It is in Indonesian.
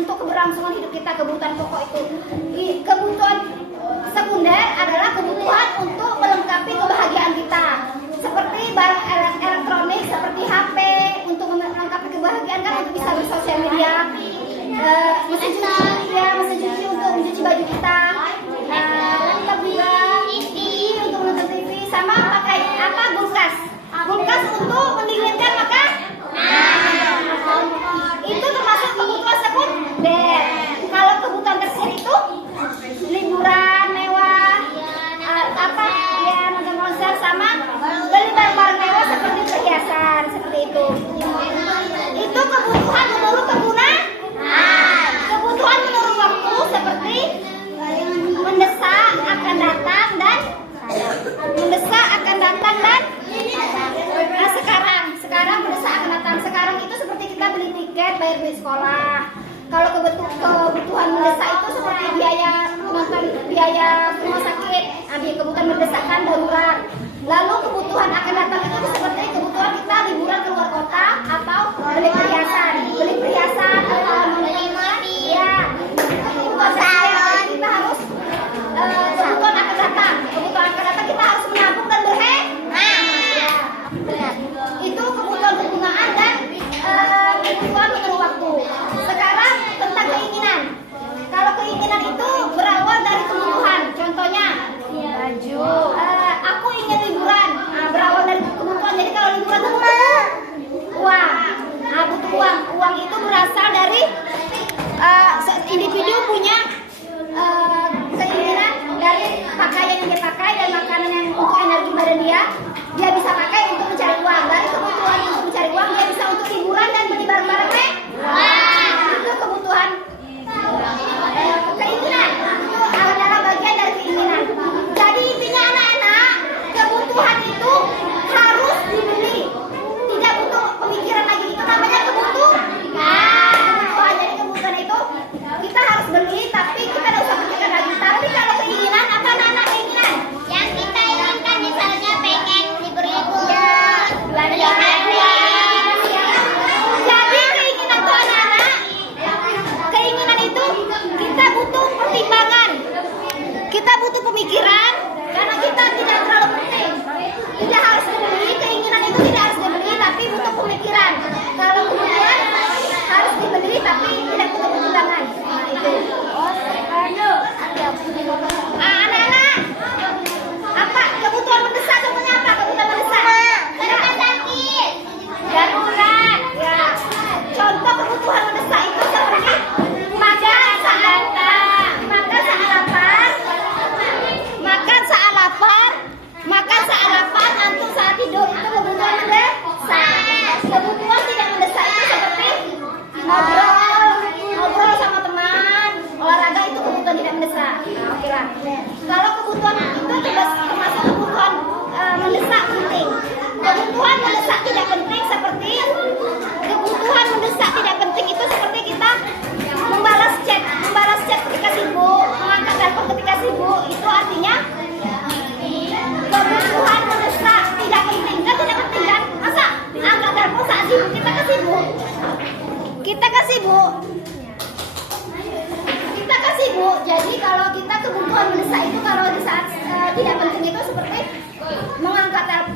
untuk keberlangsungan hidup kita. Kebutuhan pokok itu. Kebutuhan sekunder adalah kebutuhan untuk melengkapi kebahagiaan kita, seperti barang elektronik seperti HP untuk melengkapi kebahagiaan kan, untuk bisa bersosial media, mesin cuci untuk mencuci baju kita, laptop juga, TV untuk menonton TV, sama pakai kulkas untuk mendinginkan makanan. Itu termasuk kebutuhan sekunder. Kalau kebutuhan tersier itu liburan mewah, nonton konser, sama beli barang-barang mewah seperti perhiasan, seperti itu. Itu kebutuhan menurut kebutuhan menurut waktu, seperti mendesak akan datang dan sekarang mendesak akan datang. Sekarang itu seperti kita beli tiket, bayar duit sekolah. Kalau kebutuhan mendesak itu seperti biaya rumah sakit, kebutuhan mendesak kan darurat. Lalu kebutuhan akan datang itu seperti kebutuhan kita liburan keluar kota atau beli perhiasan kita harus kebutuhan akan datang. Kita harus menabung dan berhemat. Itu kebutuhan kegunaan dan kebutuhan menurut waktu. Sekarang tentang keinginan. Kalau keinginan itu berawal dari kebutuhan. Contohnya, baju. Aku ingin liburan. Berawal dari kebutuhan. Jadi kalau liburan itu uang. Butuh uang. Uang itu berasal dari individu punya keinginan dari pakaian yang dia pakai dan makanan yang untuk energi badan dia bisa pakai untuk mencari uang. Dari kebutuhan untuk mencari uang, dia bisa untuk liburan dan beli barang-barang mewah. Itu kebutuhan keinginan. Itu adalah bagian dari keinginan. Jadi intinya anak-anak, kebutuhan itu harus dibeli. Tidak butuh pemikiran lagi, itu namanya kebutuhan. Jadi kebutuhan itu kita harus beli, tapi kita tidak usah pikirkan lagi. Tapi kalau keinginan, apa anak-anak keinginan? Yang kita inginkan misalnya pengen libur-libur, Jadi keinginan itu anak-anak, keinginan itu kita butuh pertimbangan, kita butuh pemikiran, karena kita tidak terlalu penting. Tidak harus dibeli, keinginan itu tidak harus dibeli, tapi butuh pemikiran. Kalau kebutuhan harus dibeli, tapi tidak butuh pertimbangan. Nah, itu. Anak-anak, apa kebutuhan mendesak? Contohnya apa kebutuhan mendesak? rumah sakit, Darurat, ya. Contoh kebutuhan mendesak itu seperti makan saat lapar, antum saat tidur, itu kebutuhan mendesak. Kebutuhan tidak mendesak itu seperti ngobrol sama teman, olahraga, itu kebutuhan tidak mendesak. Nah, oke lah. Kalau kebutuhan itu termasuk kebutuhan mendesak penting. Kebutuhan mendesak tidak penting seperti kebutuhan mendesak tidak penting itu seperti kita membalas chat ketika sibuk, mengangkat telepon ketika sibuk. Itu artinya kebutuhan mendesak tidak penting. Kan tidak penting kan? Masa angkat telepon saat sibuk? Kita kan sibuk. Jadi kalau kita kebutuhan mendesak itu kalau di saat tidak penting itu seperti mengangkat telepon